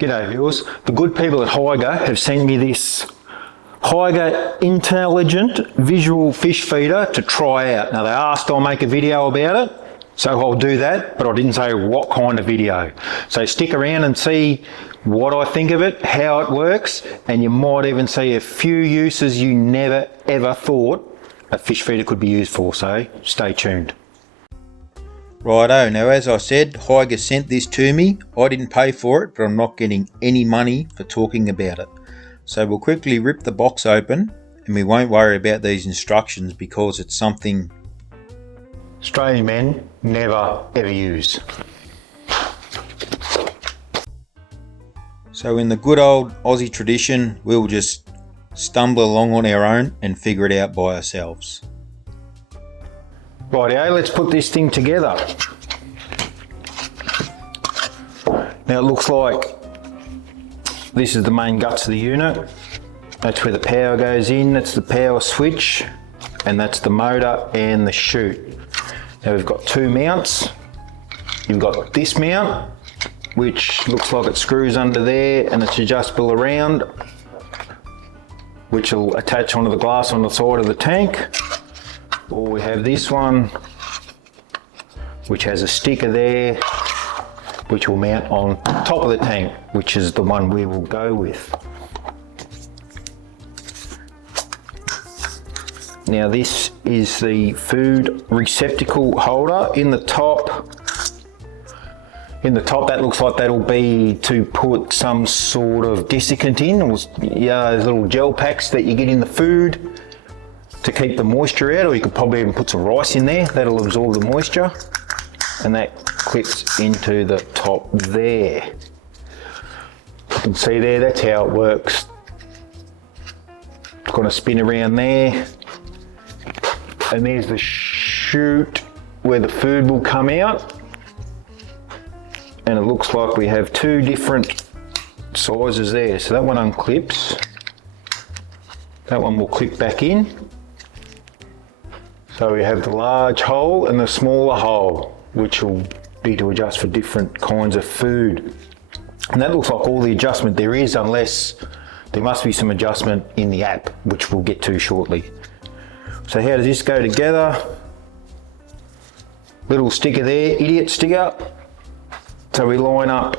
G'day viewers. The good people at Hygger have sent me this Hygger Intelligent Visual Fish Feeder to try out. Now they asked I'll make a video about it, so I'll do that, but I didn't say what kind of video. So stick around and see what I think of it, how it works, and you might even see a few uses you never ever thought a fish feeder could be used for, so stay tuned. Righto, now as I said, Hygger sent this to me. I didn't pay for it, but I'm not getting any money for talking about it. So we'll quickly rip the box open and we won't worry about these instructions because it's something Australian men never ever use. So in the good old Aussie tradition, we'll just stumble along on our own and figure it out by ourselves. Rightio, let's put this thing together. Now it looks like this is the main guts of the unit. That's where the power goes in, that's the power switch, and that's the motor and the chute. Now we've got two mounts. You've got this mount, which looks like it screws under there and it's adjustable around, which will attach onto the glass on the side of the tank. Or we have this one, which has a sticker there, which will mount on top of the tank, which is the one we will go with. Now this is the food receptacle holder. In the top, that looks like that'll be to put some sort of desiccant in, or those little gel packs that you get in the food to keep the moisture out, or you could probably even put some rice in there, that'll absorb the moisture, and that clips into the top there. You can see there, that's how it works. It's going to spin around there, and there's the chute where the food will come out, and it looks like we have two different sizes there. So that one unclips, that one will clip back in. So we have the large hole and the smaller hole, which will be to adjust for different kinds of food. And that looks like all the adjustment there is, unless there must be some adjustment in the app, which we'll get to shortly. So how does this go together? Little sticker there, idiot sticker. So we line up,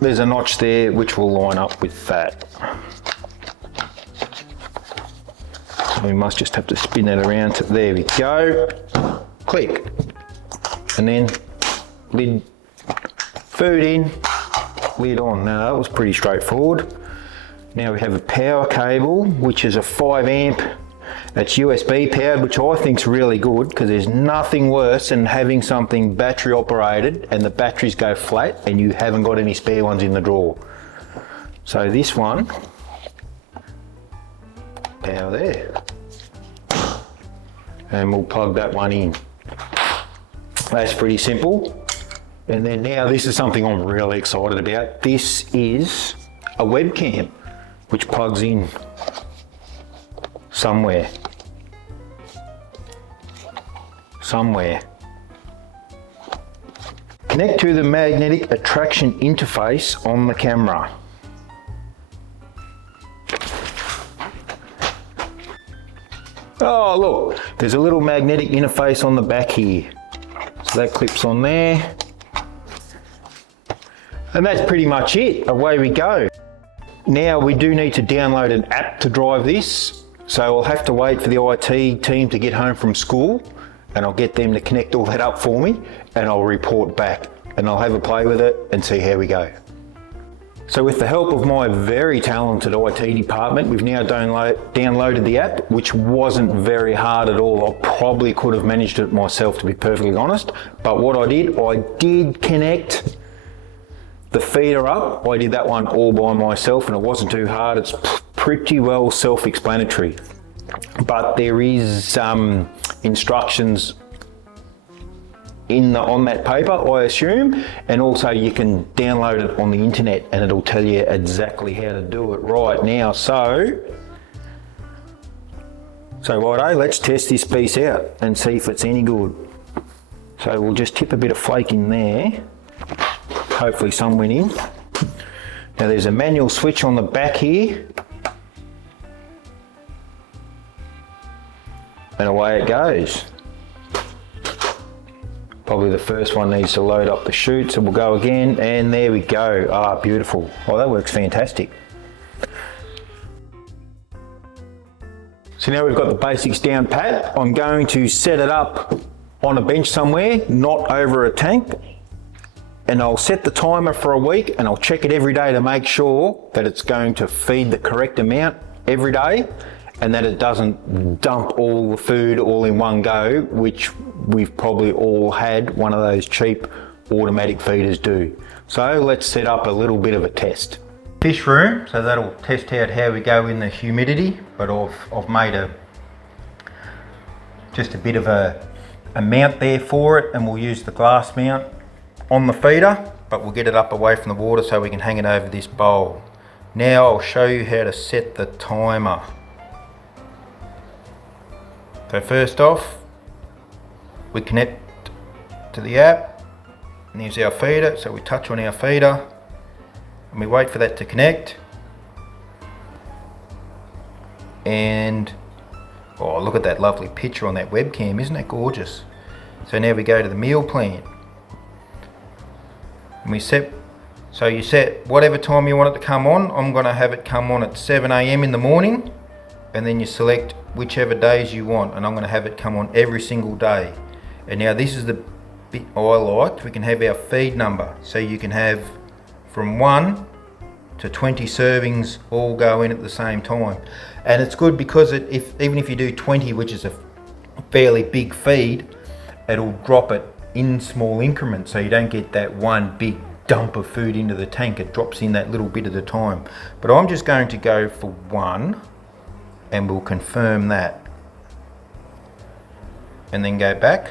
there's a notch there, which will line up with that. We must just have to spin that around to, there we go, click, and then lid, food in, lid on. Now that was pretty straightforward. Now we have a power cable, which is a 5 amp, that's USB powered, which I think is really good, because there's nothing worse than having something battery operated and the batteries go flat and you haven't got any spare ones in the drawer. So this one, power there, and we'll plug that one in. That's pretty simple. And then now this is something I'm really excited about. This is a webcam which plugs in somewhere. Connect to the magnetic attraction interface on the camera. Oh look, there's a little magnetic interface on the back here. So that clips on there. And that's pretty much it, away we go. Now we do need to download an app to drive this. So I'll have to wait for the IT team to get home from school, and I'll get them to connect all that up for me, and I'll report back and I'll have a play with it and see how we go. So with the help of my very talented IT department, we've now downloaded the app, which wasn't very hard at all. I probably could have managed it myself, to be perfectly honest. But what I did connect the feeder up. I did that one all by myself and it wasn't too hard. It's pretty well self-explanatory. But there is instructions on that paper, I assume, and also you can download it on the internet and it'll tell you exactly how to do it right now. So righto, let's test this piece out and see if it's any good. So we'll just tip a bit of flake in there. Hopefully some went in. Now there's a manual switch on the back here. And away it goes. Probably the first one needs to load up the chute, so we'll go again, and there we go. Ah, beautiful. Oh, that works fantastic. So now we've got the basics down pat. I'm going to set it up on a bench somewhere, not over a tank. And I'll set the timer for a week, and I'll check it every day to make sure that it's going to feed the correct amount every day, and that it doesn't dump all the food all in one go, which we've probably all had one of those cheap automatic feeders do. So let's set up a little bit of a test. Fish room, so that'll test out how we go in the humidity, but I've made just a bit of a mount there for it, and we'll use the glass mount on the feeder, but we'll get it up away from the water so we can hang it over this bowl. Now I'll show you how to set the timer. So first off, we connect to the app, and here's our feeder, so we touch on our feeder, and we wait for that to connect. And, oh, look at that lovely picture on that webcam, isn't that gorgeous? So now we go to the meal plan. And so you set whatever time you want it to come on. I'm going to have it come on at 7 AM in the morning, and then you select whichever days you want, and I'm going to have it come on every single day. And now this is the bit I liked. We can have our feed number, so you can have from 1 to 20 servings all go in at the same time. And it's good because even if you do 20, which is a fairly big feed, it'll drop it in small increments, so you don't get that one big dump of food into the tank. It drops in that little bit at a time. But I'm just going to go for 1, and we'll confirm that, and then go back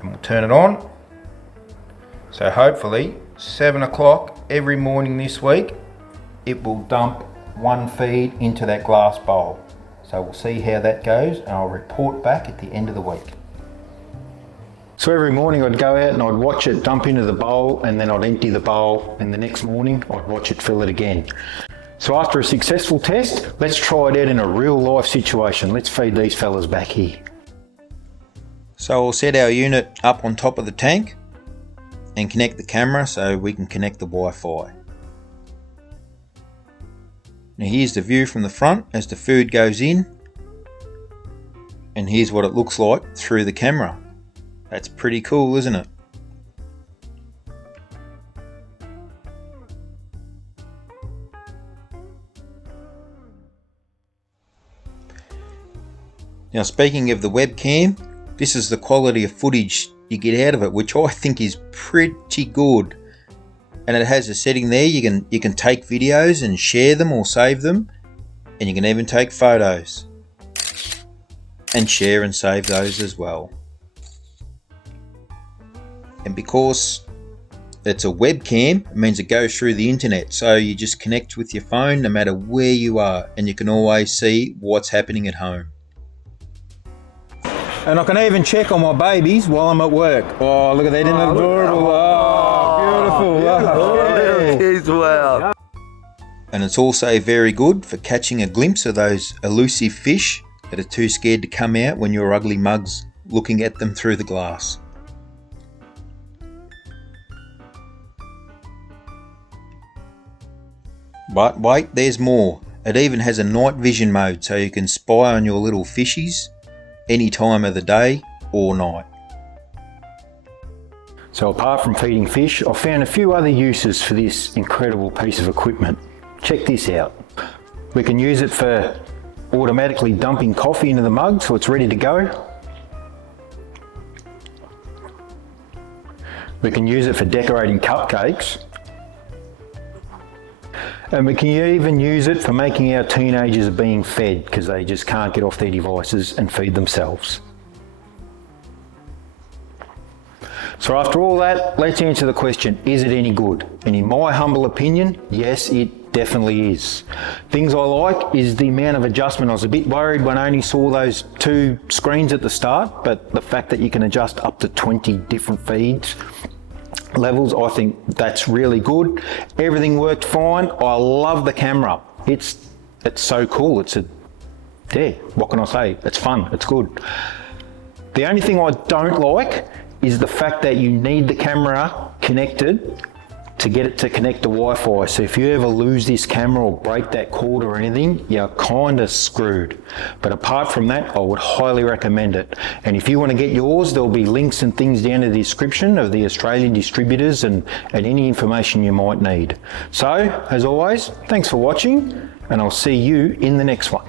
and we'll turn it on. So hopefully 7 o'clock every morning this week it will dump 1 feed into that glass bowl. So we'll see how that goes, and I'll report back at the end of the week. So every morning I'd go out and I'd watch it dump into the bowl, and then I'd empty the bowl, and the next morning I'd watch it fill it again. So after a successful test, let's try it out in a real life situation. Let's feed these fellas back here. So we'll set our unit up on top of the tank and connect the camera so we can connect the Wi-Fi. Now here's the view from the front as the food goes in, and here's what it looks like through the camera. That's pretty cool, isn't it? Now speaking of the webcam, this is the quality of footage you get out of it, which I think is pretty good. And it has a setting there, you can take videos and share them or save them, and you can even take photos and share and save those as well. And because it's a webcam, it means it goes through the internet, so you just connect with your phone no matter where you are, and you can always see what's happening at home. And I can even check on my babies while I'm at work. Oh, look at that, isn't it adorable? Oh, beautiful. Kids, wow. And it's also very good for catching a glimpse of those elusive fish that are too scared to come out when your ugly mug's looking at them through the glass. But wait, there's more. It even has a night vision mode, so you can spy on your little fishies any time of the day or night. So apart from feeding fish, I've found a few other uses for this incredible piece of equipment. Check this out. We can use it for automatically dumping coffee into the mug so it's ready to go. We can use it for decorating cupcakes. And we can even use it for making our teenagers being fed because they just can't get off their devices and feed themselves. So after all that, let's answer the question, is it any good? And in my humble opinion, yes, it definitely is. Things I like is the amount of adjustment. I was a bit worried when I only saw those 2 screens at the start, but the fact that you can adjust up to 20 different feeds levels. I think that's really good. Everything worked fine. I love the camera. It's so cool. What can I say? It's fun, it's good. The only thing I don't like is the fact that you need the camera connected to get it to connect to Wi-Fi. So if you ever lose this camera or break that cord or anything, you're kind of screwed. But apart from that, I would highly recommend it. And if you want to get yours, there'll be links and things down in the description of the Australian distributors and any information you might need. So, as always, thanks for watching, and I'll see you in the next one.